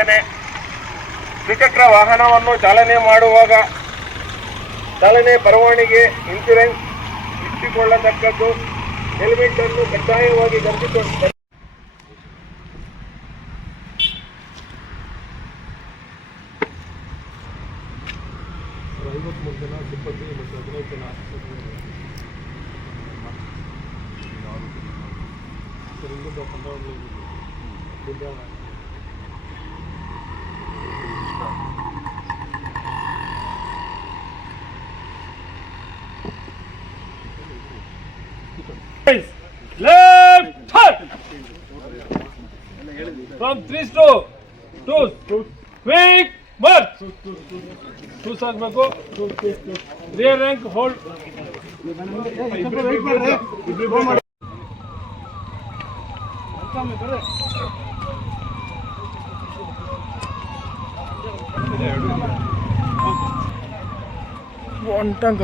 ಪಾಲನೆ, ದ್ವಿಚಕ್ರ ವಾಹನವನ್ನು ಚಾಲನೆ ಮಾಡುವಾಗ ಚಾಲನೆ ಪರವಾನಗಿ, ಇನ್ಶೂರೆನ್ಸ್ ಇಟ್ಟುಕೊಳ್ಳತಕ್ಕದ್ದು, ಹೆಲ್ಮೆಟ್ ಅನ್ನು ಕಡ್ಡಾಯವಾಗಿ ಧರಿಸಿಕೊಂಡು left turn from 3 to 2 quick march 2 ಸಾಗಬೇಕು rear rank hold ಒಂಟಂಗ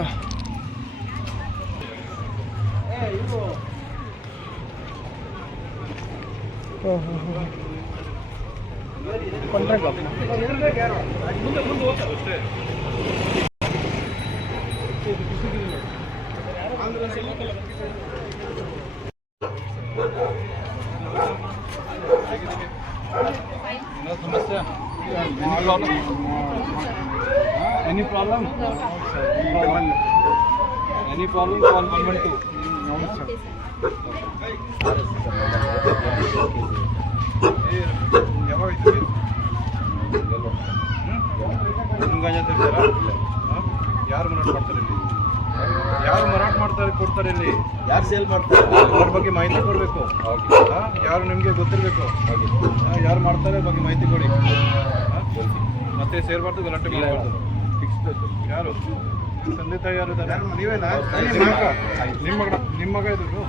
Any problem? Any problem? Call 112. No, sir. ಯಾರು ಮಾರಾಟ ಮಾಡ್ತಾರೆ ಇಲ್ಲಿ? ಯಾರು ಮಾರಾಟ ಮಾಡ್ತಾರೆ ಕೊಡ್ತಾರೆ ಇಲ್ಲಿ? ಯಾರು ಸೇಲ್ ಮಾಡ್ತಾರೆ ಅವ್ರ ಬಗ್ಗೆ ಮಾಹಿತಿ ಕೊಡಬೇಕು. ಯಾರು ನಿಮಗೆ ಗೊತ್ತಿರಬೇಕು. ಯಾರು ಮಾಡ್ತಾರೆ ಬಗ್ಗೆ ಮಾಹಿತಿ ಕೊಡಿ. ಮತ್ತೆ ಸೇರ್ಬಾರ್ದು, ಗಲಾಟೆ ಮಾಡಬಾರ್ದು. ಯಾರು ತಂದೆ ತಾಯಿ ಯಾರು ಇದ್ದಾರೆ? ನೀವೇನಾ? ನಿಮ್ಮ ಮಗ ಇದ್ರು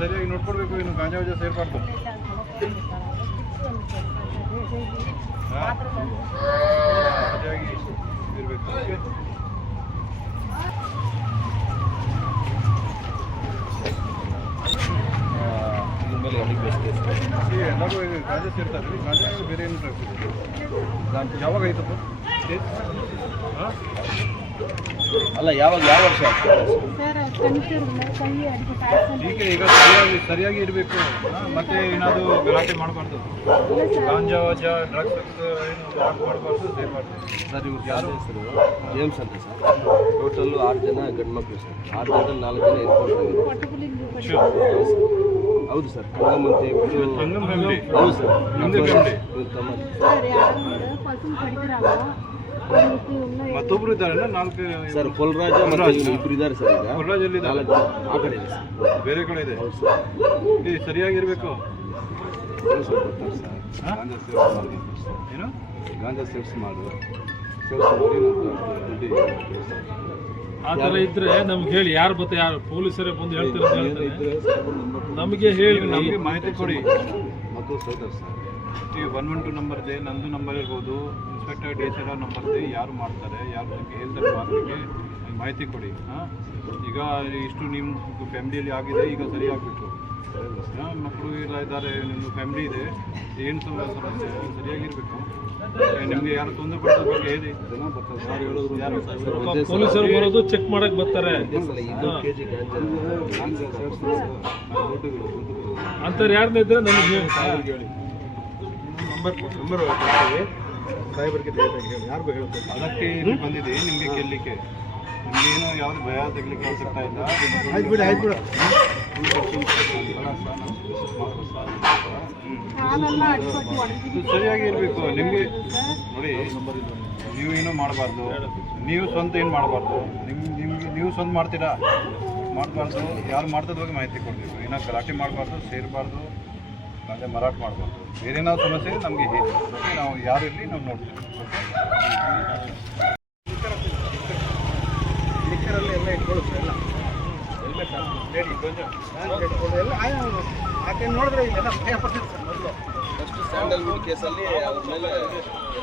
ಸರಿಯಾಗಿ ನೋಡ್ಕೊಡ್ಬೇಕು. ಇನ್ನು ಗಾಂಜಾ ವಜಾ ಸೇರ್ಬಾರ್ದು. ಸರಿಯಾಗಿ ಇರಬೇಕು. ಎಲ್ಲರೂ ಗಾಂಜಾ ಸೇರ್ತಾರೆ. ಗಾಂಜಾ ಬೇರೆ ಏನು ಯಾವಾಗ ಆಯ್ತಪ್ಪ? ಅಲ್ಲ ಯಾವಾಗ, ಯಾವ ವರ್ಷ? ಈಗ ಸರಿಯಾಗಿ ಇರಬೇಕು. ಮತ್ತೆ ಏನಾದರೂ ಗಲಾಟೆ ಮಾಡಬಾರ್ದು. ಗಾಂಜಾ ವಜಾ ಡ್ರಗ್ಸ್ ಏನು ಮಾಡಬಾರ್ದು, ಸೇರ್ಬಾರ್ದು. ಸರ್ ಇವ್ರು ಯಾರು ಹೆಸರು? ಜೇಮ್ಸ್ ಅಂತ ಸರ್. ಟೋಟಲ್ಲು 6 ಜನ ಗಂಡು ಮಕ್ಕಳು ಸರ್. 6 ಜನದಲ್ಲಿ 4 ಜನ ಏರ್ಪೋರ್ಟ್ ಆಗಿದೆ. ಹೌದು ಸರ್. ಹಂಗಮಂತೆ ಹೌದು ಸರ್. ಮತ್ತೊಬ್ರು ಇದ್ದಾರೆ 4 ಸರ್. ಪೊಲ್ರಾಜ ಮತ್ತು ಇಬ್ಬರು ಇದ್ದಾರೆ ಸರ್. ಈಗ ಪೊಲ್ರಾಜಲ್ಲಿ ಆ ಕಡೆ ಇದೆ ಸರ್, ಬೇರೆ ಕಡೆ ಇದೆ. ಇದು ಸರಿಯಾಗಿರ್ಬೇಕು. ಏನು ಗಾಂಜಾ ಸೇಲ್ಸ್ ಮಾಡಿ ಆ ಥರ ಇದ್ರೆ ನಮ್ಗೆ ಹೇಳಿ. ಯಾರು ಬತ್ತೆ, ಯಾರು ಪೊಲೀಸರೇ ಬಂದು ಹೇಳ್ತಾರೆ ನಮಗೆ ಹೇಳಿ, ನಮಗೆ ಮಾಹಿತಿ ಕೊಡಿ. ಮತ್ತು ಸರ್ 112 ನಂಬರ್ ಇದೆ, ನಂದು ನಂಬರ್ ಇರ್ಬೋದು, ಇನ್ಸ್ಪೆಕ್ಟರ್ DSLR ನಂಬರ್ ಇದೆ. ಯಾರು ಮಾಡ್ತಾರೆ, ಯಾರು ಬಗ್ಗೆ ಹೇಳ್ತಾರೆ ಮಾತಿಗೆ ಮಾಹಿತಿ ಕೊಡಿ. ಈಗ ಇಷ್ಟು ನಿಮ್ಮ ಫ್ಯಾಮಿಲಿಯಲ್ಲಿ ಆಗಿದೆ, ಈಗ ಸರಿ ಆಗಬೇಕು. ಮಕ್ಕಳು ಎಲ್ಲ ಇದ್ದಾರೆ, ನಿಮ್ಮ ಫ್ಯಾಮಿಲಿ ಇದೆ, ಏನು ಸಮಸ್ಯೆ ಸರಿಯಾಗಿರ್ಬೇಕು. ನಿಮಗೆ ಯಾರು ತೊಂದರೆ ಕೊಡೋದ್ರ ಬಗ್ಗೆ ಹೇಳಿ. ಜನ ಬರ್ತಾರೆ ಸರ್. ಹೇಳಿದ್ರು ಯಾರು ಪೊಲೀಸರು ಬರೋದು ಚೆಕ್ ಮಾಡಕ್ ಬರ್ತಾರೆ. ಅಂತಾರೆ ಯಾರನ್ನ ಇದ್ರೆ ನಮಗೆ ಹೇಳಿ. ನಂಬರ್ ಸಾಹೇಬರಿಗೆ ಯಾರಿಗೂ ಹೇಳ್ಬೇಕು. ಅದಕ್ಕೆ ಬಂದಿದೆ ನಿಮಗೆ ಗೆಲ್ಲಲಿಕ್ಕೆ. ನಿಮಗೇನು ಯಾವ್ದು ಭಯ ತೆಗಲಿಕ್ಕೆ ಅವಶ್ಯಕತೆ ಇಲ್ಲ. ಸರಿಯಾಗಿ ಇರಬೇಕು. ನಿಮಗೆ ನೋಡಿ, ನೀವು ಏನೂ ಮಾಡಬಾರ್ದು. ನೀವು ಸ್ವಂತ ಏನು ಮಾಡಬಾರ್ದು. ನಿಮ್ಗೆ ನೀವು ಸ್ವಂತ ಮಾಡ್ತೀರಾ, ಮಾಡಬಾರ್ದು. ಯಾರು ಮಾಡ್ತದ ಬಗ್ಗೆ ಮಾಹಿತಿ ಕೊಡಬೇಕು. ಏನೋ ಗಲಾಟೆ ಮಾಡಬಾರ್ದು, ಸೇರಬಾರ್ದು, ಅದೇ ಮಾರಾಟ ಮಾಡಬಾರ್ದು. ಬೇರೇನಾದ್ರು ಸಮಸ್ಯೆ ನಮಗೆ ಹೇಳಿ, ನಾವು ಯಾರು ಇರಲಿ ನಾವು ನೋಡ್ತೀವಿ. ಲಿಕ್ಕರಲ್ಲಿ ಎಲ್ಲ ಇಟ್ಕೊಳ್ಳಿ ಸರ್. ಎಲ್ಲ ಹೆಲ್ಮೆಟ್ ಲೇಡಿ ಎಲ್ಲ ಯಾಕೆ ನೋಡಿದ್ರೆ ಇಲ್ಲೆಲ್ಲ ಭಯ ಪಡ್ತೀವಿ ಸರ್. ಮೊದಲು ಫಸ್ಟ್ ಸ್ಯಾಂಡಲ್ವುಡ್ ಕೇಸಲ್ಲಿ ಅವ್ರ ಮೇಲೆ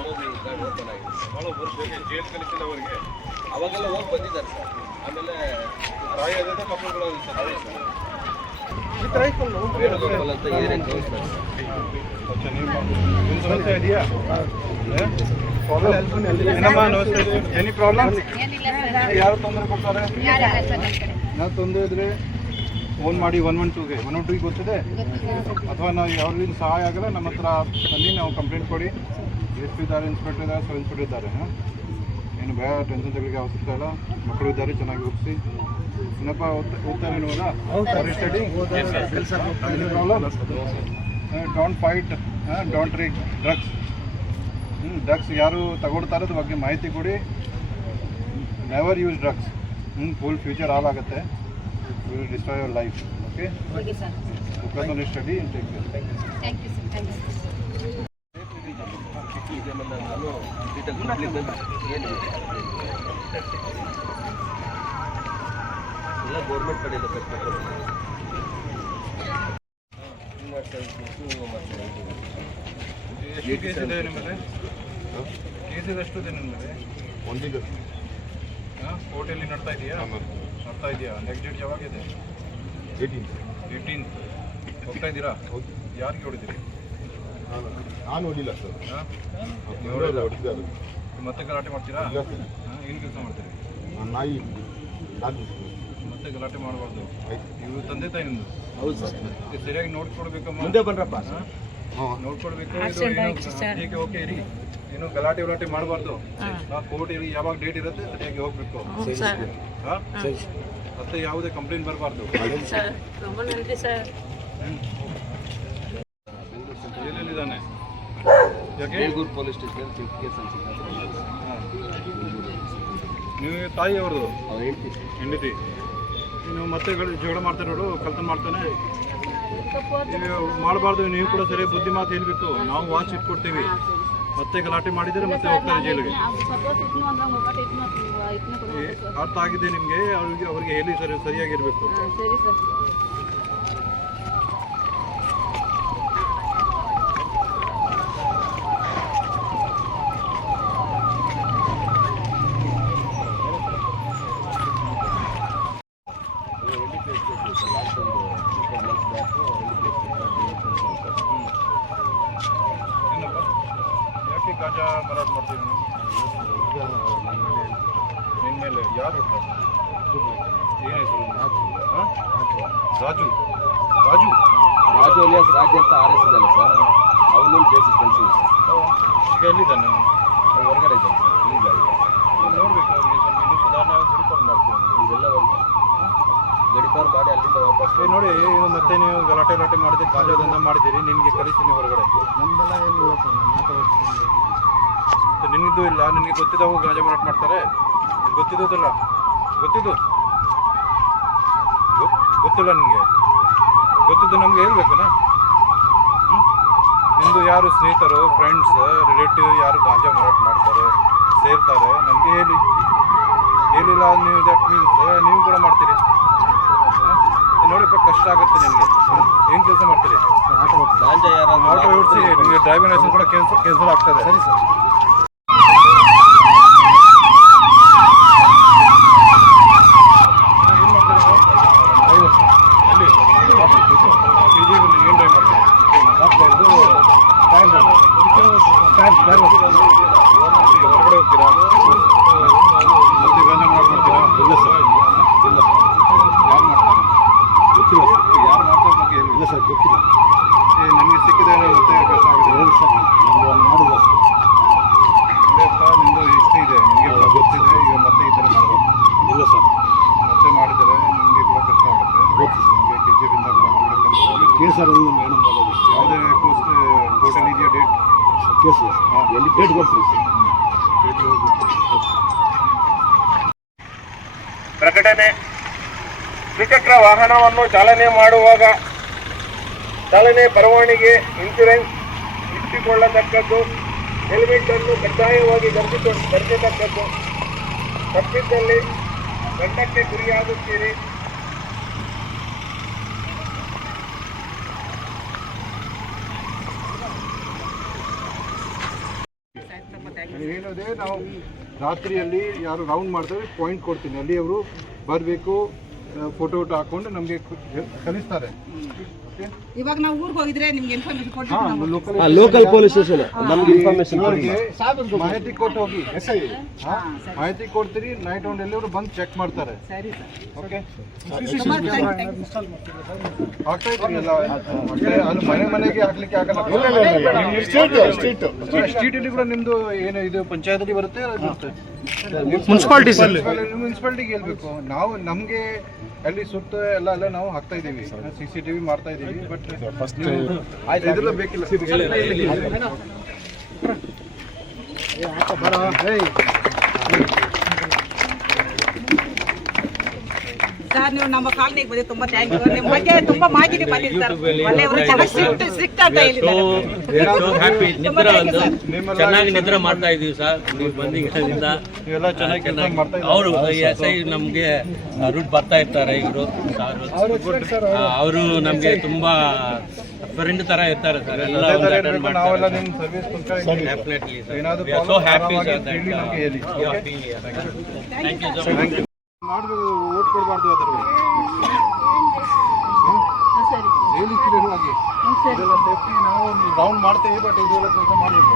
MOB ಕಾರ್ಡ್ ಓಪನ್ ಆಗಿದೆ. ಭಾಳ ವರ್ಷ ಜೈಲ್ ಕಲಿಸಿಲ್ಲ ಅವರಿಗೆ. ಅವಾಗೆಲ್ಲ ಹೋಗಿ ಬಂದಿದ್ದಾರೆ ಸರ್. ಆಮೇಲೆ ರಾಯ ಮಕ್ಕಳುಗಳು ಸರ್. ವೇಣುಗೋಪಾಲ್ ಅಂತ ಏರಿಯಾ ಕೌನ್ಸಿಲರ್. अच्छा नहीं कुछ समस्या ಇದೆಯಾ ಏನಮ್ಮ ನಮಸ್ತೆ ಎನಿ ಪ್ರಾಬ್ಲಮ್ ಯಾರು ತೊಂದರೆ ಕೊಡ್ತಾರೆ ನಾವು ತೊಂದರೆ ಇದ್ರೆ ಫೋನ್ ಮಾಡಿ 112ಗೆ 112ಗೆ ಗೊತ್ತಿದೆ ಅಥವಾ ನಾವು ಯಾವ್ರಿಂದ ಸಹಾಯ ಆಗಲ್ಲ ನಮ್ಮ ಹತ್ರ ಬನ್ನಿ ನಾವು ಕಂಪ್ಲೇಂಟ್ ಕೊಡಿ ಎಸ್ ಪಿ ಇದ್ದಾರೆ ಇನ್ಸ್ಪೆಕ್ಟರ್ ಇದ್ದಾರೆ ಸಬ್ ಇನ್ಸ್ಪೆಕ್ಟರ್ ಇದ್ದಾರೆ ಏನು ಭಯ ಟೆನ್ಷನ್ ತಗೊಳ್ಳಿಕ್ಕೆ ಅವಶ್ಯಕತೆ ಇಲ್ಲ ಮಕ್ಕಳು ಇದ್ದಾರೆ ಚೆನ್ನಾಗಿ ಓದಿಸಿ ಏನಪ್ಪ ಓದ್ತಾರೆ ನೀವಲ್ಲ study problem don't fight don't take drugs drugs ಯಾರು ತಗೊಳ್ತಾರೆ ಅದ್ರ ಬಗ್ಗೆ ಮಾಹಿತಿ ಕೊಡಿ never use drugs full future ಹಾಳಾಗುತ್ತೆ will destroy your life okay focus on study and take care ಎಲ್ಲ ಗೌರ್ಮೆಂಟ್ ಕಡೆಯಿಂದ ಎಷ್ಟು ಕೇಸ್ ಇದೆ ನಿಮ್ಮಲ್ಲಿ ಕೇಸಸ್ ಎಷ್ಟಿದೆ ನಿಮ್ಮಲ್ಲಿ ಒಂದಿದೆ ಕೋರ್ಟಲ್ಲಿ ನಡ್ತಾ ಇದೆಯಾ ನೆಕ್ಸ್ಟ್ ಡೇಟ್ ಯಾವಾಗಿದೆ 18 ಹೋಗ್ತಾ ಇದ್ದೀರಾ ಯಾರಿಗೆ ಹೊಡಿದ್ದೀರಿ ನಾನು ಹೊಡಿಲ್ಲ ಸರ್ ಮತ್ತೆ ಗಲಾಟೆ ಮಾಡ್ತೀರಾ ಏನು ಕೆಲಸ ಮಾಡ್ತೀರಿ ನಾಯಿ ಮತ್ತೆ ಗಲಾಟೆ ಮಾಡಬಾರ್ದು ಇವರು ತಂದೆ ತಾಯಿ ನಿಮ್ಮದು ಹೌದು ಸರ್. ಸರಿಯಾಗಿ ನೋಡ್ಕೊಡ್ಬೇಕಮ್ಮ ಮುಂದೆ ಬನ್ರಪ್ಪ. ನೋಡ್ಕೊಡ್ಬೇಕು ಇದು ಓಕೆ ಇರಿ ಏನು ಗಲಾಟೆ ಮಾಡಬಾರ್ದು ಕೋರ್ಟ್ ಇರಿ ಯಾವಾಗ ಡೇಟ್ ಇರುತ್ತೆ ಸರಿಯಾಗಿ ಹೋಗ್ಬೇಕು ಮತ್ತೆ ಯಾವುದೇ ಕಂಪ್ಲೇಂಟ್ ಬರಬಾರ್ದು ಎಲ್ಲೆಲ್ಲಿದ್ದಾನೆ ಯಾಕೆ ಬೇಗೂರು ಪೊಲೀಸ್ ಸ್ಟೇಷನ್ ಕೇಸ್ ನೀವು ತಾಯಿ ಅವ್ರದ್ದು ಅವ್ರ ಹೆಂಡತಿ ನೀವು ಮತ್ತೆ ಜಗಳ ಮಾಡ್ತಾರೆ ನೋಡು ಕಲ್ತನ ಮಾಡ್ತಾನೆ ನೀವು ಮಾಡಬಾರ್ದು ನೀವು ಕೂಡ ಸರಿ ಬುದ್ಧಿ ಮಾತು ಹೇಳ್ಬೇಕು ನಾವು ವಾಚ್ ಇಟ್ಕೊಡ್ತೀವಿ ಮತ್ತೆ ಗಲಾಟೆ ಮಾಡಿದರೆ ಮತ್ತೆ ಹೋಗ್ತಾರೆ ಜೈಲಿಗೆ ಅರ್ಥ ಆಗಿದೆ ನಿಮಗೆ ಅವ್ರಿಗೆ ಹೇಳಿ ಸರಿಯಾಗಿರ್ಬೇಕು ಯಾಕೆ ಗಾಂಜಾ ಮಾರಾಟ ಮಾಡ್ತೀವಿ ನಿಮ್ಮ ಮೇಲೆ ಯಾರು ಏನು ಹೆಸರು ರಾಜು ರಾಜು ರಾಜು ಅಲಿಯಾಸ್ ರಾಜ್ ಅಂತ RS ಇದ್ದಾನೆ ಸರ್. ಅವನು ಕೇಸಸ್ ಕಳಿಸಿದೆ ಸರ್. ಈಗ ಎಲ್ಲಿದ್ದಾನೆ ನಾನು ಹೊರಗಡೆ ಇದ್ದಾನೆ ಸರ್. ಈಗ ನೋಡ್ಬೇಕು ಅವ್ರಿಗೆ ಸ್ವಲ್ಪ ಇನ್ನೂ ಸುಧಾರಣೆ ರಿಪೋರ್ಟ್ ಮಾಡ್ತೀವಿ ಇದೆಲ್ಲ ಒಂದು ಗಡಿಪಾರು ಮಾಡಿ ಅಲ್ಲಿಂದ ವಾಪಸ್ ನೋಡಿ ಏನು ಮತ್ತೆ ನೀವು ಗಲಾಟೆ ಮಾಡಿದ್ರೆ ಗಾಂಜಾದಂದ ಮಾಡಿದ್ದೀರಿ ನಿನಗೆ ಕಳಿಸ್ತೀನಿ ಹೊರಗಡೆ ನಮ್ದೆಲ್ಲ ಏನಿಲ್ಲ ಸರ್. ನಾನು ನಿನ್ನದು ಇಲ್ಲ ನಿನಗೆ ಗೊತ್ತಿದ್ದಾವು ಗಾಂಜಾ ಮಾರಾಟ ಮಾಡ್ತಾರೆ ಗೊತ್ತಿದ್ದಲ್ಲ ಗೊತ್ತಿದ್ದು ಗೊತ್ತಿಲ್ಲ ನಿನಗೆ ಗೊತ್ತಿದ್ದು ನಮಗೆ ಹೇಳ್ಬೇಕನಾ ನಿಮ್ಮದು ಯಾರು ಸ್ನೇಹಿತರು ಫ್ರೆಂಡ್ಸ್ ರಿಲೇಟಿವ್ ಯಾರು ಗಾಂಜಾ ಮಾರಾಟ ಮಾಡ್ತಾರೆ ಸೇರ್ತಾರೆ ನಮಗೆ ಹೇಳಿಲ್ಲ ನೀವು ದಟ್ ಮೀನ್ಸ್ ನೀವು ಕೂಡ ಮಾಡ್ತೀರಿ ನೋಡಿಪ್ಪ ಕಷ್ಟ ಆಗುತ್ತೆ ನಿಮಗೆ ಏನು ಕೆಲಸ ಮಾಡ್ತೀರಿ ಗಾಂಜಾ ಯಾರು ಆಟೋ ಓಡಿಸಿ ನಿಮಗೆ ಡ್ರೈವಿಂಗ್ ಲೈಸೆನ್ಸ್ ಕೂಡ ಕ್ಯಾನ್ಸಲ್ ಆಗ್ತದೆ ಸರಿ ಸರ್. ಏನು ಮಾಡ್ತೀರಿ ಎಲ್ಲಿ ಏನು ಡ್ರೈವ್ ಮಾಡ್ತೀರಿ ಹೊರಗಡೆ ಹೋಗ್ತೀರಾ ಮತ್ತೆ ಗಾಂಜಾ ಮಾಡ್ತೀರಾ ಇಲ್ಲ ಸರ್ ಇಲ್ಲ ಯಾರು ಮಾಡ್ತಾರೆ ಗೊತ್ತಿಲ್ಲ ಸರ್ ಯಾರು ಮಾಡ್ತಾರೆ ಬಗ್ಗೆ ಇಲ್ಲ ಸರ್ ಗೊತ್ತಿಲ್ಲ ನನಗೆ ಸಿಕ್ಕಿದೆ ಮತ್ತೆ ಕಷ್ಟ ಆಗಿದೆ ಹೇಳಿ ಸರ್ ನಮ್ಗೆ ಒಂದು ಮಾಡಿಲ್ಲ ಸರ್ ನೋಡಿಯಪ್ಪ ನಿಮ್ಮದು ಹಿಸ್ಟ್ರಿ ಇದೆ ನಿಮಗೆ ಕೂಡ ಗೊತ್ತಿದೆ ಈಗ ಮತ್ತೆ ಈ ಥರ ಮಾಡಬಾರ್ದು ಇಲ್ಲ ಸರ್ ಮತ್ತೆ ಮಾಡಿದರೆ ನಿಮಗೆ ಕೂಡ ಕಷ್ಟ ಆಗುತ್ತೆ ಗೊತ್ತು ಸರ್ ನಿಮಗೆ KGF ಕೇಸರ್ ಒಂದು ಮೇಡಮ್ ಮಾಡೋದು ಯಾವುದೇ ಕೋರ್ಟಲ್ಲಿ ಇದೆಯಾ ಡೇಟ್ ಕೇಸ್ ಎಲ್ಲಿ ಡೇಟ್ ಗೊತ್ತಿಲ್ಲ ಸರ್ ಡೇಟ್ಗೆ ಹೋಗ್ಬೇಕು ಪ್ರಕಟಣೆ. ದ್ವಿಚಕ್ರ ವಾಹನವನ್ನು ಚಾಲನೆ ಮಾಡುವಾಗ ಚಾಲನೆ ಪರವಾನಗಿ ಇನ್ಶೂರೆನ್ಸ್ ಇಟ್ಟುಕೊಳ್ಳತಕ್ಕದ್ದು, ಹೆಲ್ಮೆಟ್ ಅನ್ನು ಕಡ್ಡಾಯವಾಗಿ ಧರಿಸತಕ್ಕದ್ದು. ತಪ್ಪಿದ್ದಲ್ಲಿ ದಂಡಕ್ಕೆ ಗುರಿಯಾಗುತ್ತೀರಿ. ಏನಿದೆ ನಾವು ರಾತ್ರಿಯಲ್ಲಿ ಯಾರು ರೌಂಡ್ ಮಾಡ್ತಾರೆ ಪಾಯಿಂಟ್ ಕೊಡ್ತೀನಿ ಅಲ್ಲಿ ಅವರು ಬರಬೇಕು ಫೋಟೋ ಹಾಕೊಂಡು ನಮಗೆ ಕಲಿಸ್ತಾರೆ. ಇವಾಗ ನಾವು ಊರಿಗೆ ಹೋಗಿದ್ರೆ ನಿಮ್ಗೆ ಇನ್ಫಾರ್ಮೇಶನ್ ಲೋಕಲ್ ಪೊಲೀಸ್ ಸ್ಟೇಷನ್ ನಮ್ಗೆ ಇನ್ಫಾರ್ಮೇಶನ್ ಮಾಹಿತಿ ಕೊಟ್ಟು ಹೋಗಿ, ಮಾಹಿತಿ ಕೊಡ್ತೀರಿ, ನೈಟ್ ಒಂದು ಎಲ್ಲರೂ ಬಂದು ಚೆಕ್ ಮಾಡ್ತಾರೆ. ಸರಿ ಓಕೆ, ಆಗ್ತಾ ಇದ್ರಿ ಎಲ್ಲ ಅದು ಮನೆಗೆ ಹಾಕ್ಲಿಕ್ಕೆ ಆಗಲ್ಲ. ಸ್ಟ್ರೀಟಲ್ಲಿ ಕೂಡ ನಿಮ್ದು ಏನು ಇದು ಪಂಚಾಯತಲ್ಲಿ ಬರುತ್ತೆ, ಮುನ್ಸಿಪಾಲಿಟಿಗೆ ಹೇಳ್ಬೇಕು. ನಾವು ನಮಗೆ ಅಲ್ಲಿ ಸುತ್ತ ಎಲ್ಲ ನಾವು ಹಾಕ್ತಾ ಇದ್ದೀವಿ, CCTV ಮಾಡ್ತಾ ಇದ್ದೀವಿ. ಬಟ್ ಇದೆಲ್ಲ ಬೇಕಿಲ್ಲ. ಸರ್, ನೀವು ನಮ್ಮ ಕಾಲನಿಗೆ ಬಂದು ತುಂಬಾ ಥ್ಯಾಂಕ್ ಯು. ನಿಮ್ಮ ಬಗ್ಗೆ ತುಂಬಾ ಮಾಹಿತಿ ಬಂದಿದೆ ಸರ್. ಒಳ್ಳೆಯವರು ಚೆನ್ನಾಗಿ ಸ್ಟ್ರಿಕ್ಟ್ ಅಂತ ಚೆನ್ನಾಗಿ ನಿದ್ರೆ ಮಾಡ್ತಾ ಇದೀವಿ ಸರ್. ನೀವು ಬಂದಿದ್ದರಿಂದ ನೀವೆಲ್ಲ ಚೆನ್ನಾಗಿ ಕೆಲಸ ಮಾಡ್ತಾ ಇದ್ದೀವಿ. ಅವರು SI ನಮಗೆ ರೂಟ್ ಬರ್ತಾ ಇರ್ತಾರೆ. ಇವರು ಅವರು ನಮಗೆ ತುಂಬಾ ಫ್ರೆಂಡ್ ತರ ಇರ್ತಾರೆ ಸರ್. ಎಲ್ಲ ನಾವೆಲ್ಲ ನಿಮ್ಮ ಸರ್ವಿಸ್ ಡೆಫಿನೆಟ್ಲಿ ಏನಾದರೂ ಸೋ ಹ್ಯಾಪಿ ಸರ್. ನಮಗೆ ಹೇಳಿ. Thank you so much. ಮಾಡಬೇಕು, ಓಟ್ ಕೊಡಬಾರ್ದು. ಅದ್ರ ಹೇಳಿಕ್ಕಿರುವಾಗಿ ಇದೆಲ್ಲ ಸೇಫ್ಟಿ ನಾವು ಒಂದು ರೌಂಡ್ ಮಾಡ್ತೇವೆ. ಬಟ್ ಇದೆಲ್ಲ ಕೆಲಸ ಮಾಡಬೇಕು.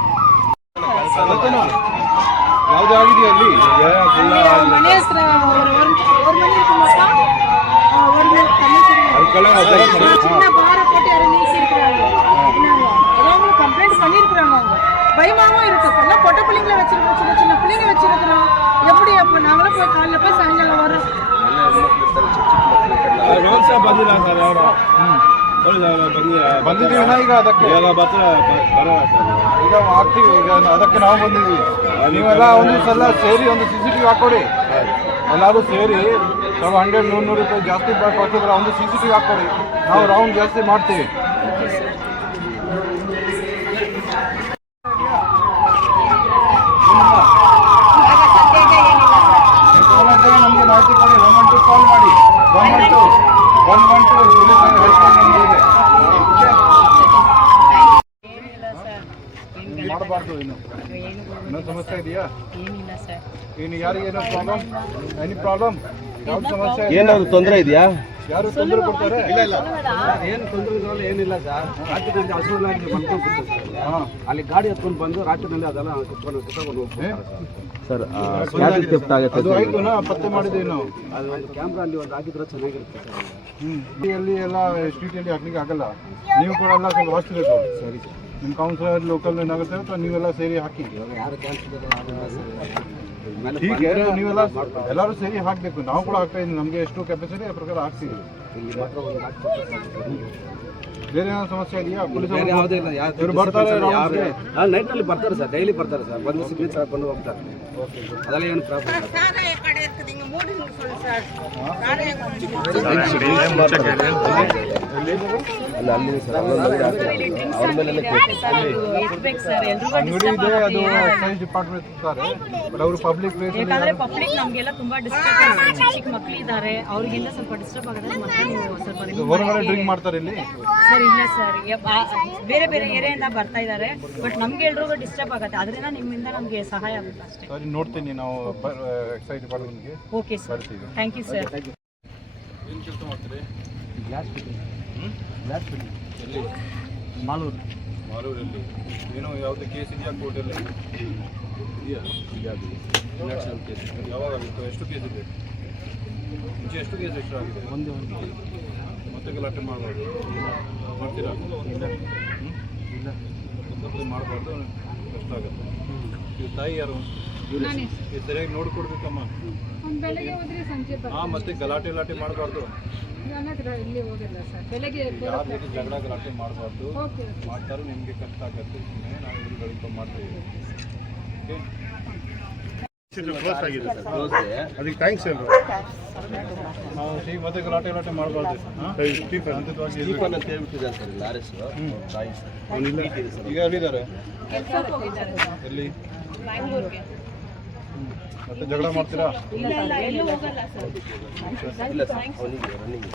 ಯಾವುದೇ ಆಗಿದೆಯಾ ಅಲ್ಲಿ? ಮನೆ ಹೆಸರು ಅವ್ರ ಮನೆ சின்ன பார போட்டு யாரும் நீக்கிருக்கிறாங்க. அவங்க கம்ப்ளைண்ட் பண்ணியிருக்கிறாங்க. அவங்க பயமாவும் இருக்கு. எல்லாம் பொட்டை பிள்ளைங்களை வச்சிருக்கோம், சின்ன சின்ன பிள்ளைங்க வச்சிருக்கிறோம். எப்படி அப்போ நாங்களும் போய் காலைல போய் சாயங்காலம் வரோம். ಬಂದಿದ್ದೀವಿ ಈಗ ಅದಕ್ಕೆ ಈಗ ಆಗ್ತೀವಿ. ಈಗ ಅದಕ್ಕೆ ನಾವು ಬಂದಿದ್ವಿ. ನೀವೆಲ್ಲ ಒಂದು ಸಲ ಸೇರಿ ಒಂದು CCTV ಹಾಕೊಡಿ. ಎಲ್ಲರೂ ಸೇರಿ 100-100 ರೂಪಾಯಿ ಜಾಸ್ತಿ ಹಾಕಿದ್ರೆ ಒಂದು CCTV ಹಾಕೊಡಿ. ನಾವು ರೌಂಡ್ ಜಾಸ್ತಿ ಮಾಡ್ತೀವಿ. ನಮಗೆ ಮಾಹಿತಿ ಕೊಡಿ. 112 ಕಾಲ್ ಮಾಡಿ. 112 ಮಾಡಬಾರ್ದು. ಇನ್ನೂ ಸಮಸ್ಯೆ ಇದೆಯಾ? ಏನು ಯಾರಿಗೇನೋ ಪ್ರಾಬ್ಲಮ್? Any problem? ಯಾವ್ದು ಸಮಸ್ಯೆ? ಏನಾದ್ರು ತೊಂದರೆ ಇದೆಯಾ? ಯಾರು ತೊಂದರೆ ಕೊಡ್ತಾರೆ? ಏನು ತೊಂದರೆ ಏನಿಲ್ಲ ಸರ್. ರಾತ್ರಿನಲ್ಲಿ ಹಸುವಾಗಿ ಬಂದ್ಕೊಂಡು ಅಲ್ಲಿ ಗಾಡಿ ಹತ್ಕೊಂಡು ಬಂದು ರಾತ್ರಿನಲ್ಲಿ ಅದೆಲ್ಲ ಕುತ್ಕೊಂಡು ಹೋಗ್ತಾರೆ ಸರ್. ಅದು ಆಯ್ತು ನಾ ಪತ್ತೆ ಮಾಡಿದ್ದೀವಿ ನಾವು. ಅದು ಒಂದು ಕ್ಯಾಮ್ರಾ ಅಲ್ಲಿ ಒಂದು ಹಾಕಿದ್ರೆ ಚೆನ್ನಾಗಿರುತ್ತೆ ಸರ್. ಅಲ್ಲಿ ಎಲ್ಲ ಸ್ಟ್ರೀಟಲ್ಲಿ ಹಾಕ್ಲಿಕ್ಕೆ ಆಗಲ್ಲ. ನೀವು ಕೂಡ ಎಲ್ಲ ಸ್ವಲ್ಪ ವಾಚಿಸಬೇಕು. ಸರಿ, ನಿಮ್ಮ ಕೌನ್ಸಿಲರ್ ಲೋಕಲ್ ಏನಾಗುತ್ತೆ ಅಥವಾ ನೀವೆಲ್ಲ ಸೇರಿ ಹಾಕಿ. ಯಾರು ಕ್ಯಾನ್ಸಲ್ ಹೀಗೆ ನೀವೆಲ್ಲ ಎಲ್ಲರೂ ಸೇರಿ ಹಾಕಬೇಕು. ನಾವು ಕೂಡ ಹಾಕ್ತಾ ಇದ್ದೀವಿ. ನಮಗೆ ಎಷ್ಟು ಕೆಪಾಸಿಟಿ ಆ ಪ್ರಕಾರ ಹಾಕ್ತೀವಿ. ಇಲ್ಲಿ ಮಾತ್ರ ಒಂದು ಬೇರೆ ಏನೋ ಸಮಸ್ಯೆ ಇದೆಯಾ? ಪೊಲೀಸ್ ಯಾವುದೇ ಇಲ್ಲ. ಇವರು ಬರ್ತಾರೆ ನೈಟ್ನಲ್ಲಿ ಬರ್ತಾರೆ ಸರ್. ಡೈಲಿ ಬರ್ತಾರೆ ಸರ್. ಬಂದು ಸಿಗ್ನೇಚರ್ ಹಾಕೊಂಡು ಹೋಗ್ತಾರೆ. ಅದೆಲ್ಲ ಏನು ಪ್ರಾಬ್ಲಮ್ ಇಲ್ಲ. ಅಲ್ಲಿ ಸರ್ ಅವ್ರ ಮೇಲೆ ಅಂಗಡಿ ಇದೆ, ಅದು ಎಕ್ಸೈಸ್ ಡಿಪಾರ್ಟ್ಮೆಂಟ್ ಇರ್ತಾರೆ. ಬಟ್ ಅವರು ಪಬ್ಲಿಕ್ ಪ್ಲೇಸ್ ಯಾಕಂದ್ರೆ ಪಬ್ಲಿಕ್ ನಮಗೆಲ್ಲ ತುಂಬಾ ಡಿಸ್ಟರ್ಬ್. ಚಿಕ್ಕ ಮಕ್ಕಳು ಇದ್ದಾರೆ, ಅವ್ರಿಗೆಲ್ಲ ಸ್ವಲ್ಪ ಡಿಸ್ಟರ್ಬ್ ಆಗುತ್ತೆ. ಮತ್ತೆ ನೀವು ಸ್ವಲ್ಪ ಹೊರಗಡೆ ಡ್ರಿಂಕ್ ಮಾಡ್ತಾರೆ ಇಲ್ಲಿ? ಸರ್ ಇಲ್ಲ ಸರ್, ಬೇರೆ ಬೇರೆ ಏರಿಯಾದಿಂದ ಬರ್ತಾ ಇದ್ದಾರೆ. ಬಟ್ ನಮ್ಗೆ ಎಲ್ರಿಗೂ ಡಿಸ್ಟರ್ಬ್ ಆಗುತ್ತೆ. ಅದರಿಂದ ನಿಮ್ಮಿಂದ ನಮಗೆ ಸಹಾಯ ಆಗುತ್ತೆ ಅಷ್ಟೇ. ಸರಿ, ನೋಡ್ತೀನಿ. ನಾವು ಎಕ್ಸೈಸ್ ಡಿಪಾರ್ಟ್ಮೆಂಟ್ಗೆ okay sir, thank you sir. ಏನು ಕೆಲಸ ಮಾಡ್ತೀರಿ? ಎಲ್ಲಿ? ಮಾಲೂರಲ್ಲಿ. ಏನೋ ಯಾವುದೇ ಕೇಸ್ ಇದೆಯಾ ಕೋರ್ಟಲ್ಲಿ? ಇದೆಯಾ? ಯಾವಾಗ ಆಗಿತ್ತು? ಎಷ್ಟು ಕೇಸ್ ಇದೆ? ಮುಂಚೆ ಎಷ್ಟು ಕೇಸ್ ಎಕ್ಸ್ಟ್ರಾ ಆಗಿದೆ? ಒಂದು ಮತ್ತೆ ಗಲಾಟೆ ಮಾಡಬಾರ್ದು. ಮಾಡ್ತೀರಾ? ಇಲ್ಲ ಮಾಡಬಾರ್ದು, ಕಷ್ಟ ಆಗುತ್ತೆ. ಇವ್ರ ತಾಯಿ ಯಾರು? ಇದು ಸರಿಯಾಗಿ ನೋಡ್ಕೊಡ್ಬೇಕಮ್ಮ. ಹಾಂ, ಮತ್ತೆ ಗಲಾಟೆ ಮಾಡಬಾರ್ದು. ಯಾರ ಜೊತೆ ಜಗಳ ಗಲಾಟೆ ಮಾಡಬಾರ್ದು. ಮಾಡ್ತಾರೋ ನಿಮಗೆ ಕಷ್ಟ ಆಗುತ್ತೆ. ಸುಮ್ಮನೆ ನಾವು ಇವ್ರುಗಳಿಗೆ ಮಾಡ್ತೀವಿ. ಅದಕ್ಕೆ ಥ್ಯಾಂಕ್ಸ್ ಹೇಳಿ. ನಾವು ಮತ್ತೆ ಗಲಾಟೆ ಮಾಡಬಾರ್ದು. ಸ್ಟೀಫನ್ ಅಂತ ಹೇಳ್ಬಿಟ್ಟಿದ್ದಾರೆ ಸರ್. ಲಾರೆಸ್ ಈಗ ಎಲ್ಲಿದ್ದಾರೆ? ಎಲ್ಲಿ? ಮತ್ತೆ ಜಗಳ ಮಾಡ್ತೀರಾ? ಇಲ್ಲ ಸರ್, ಇಲ್ಲ ಸರ್, ಅವನಿಗೆ ರನ್ನಿಂಗ್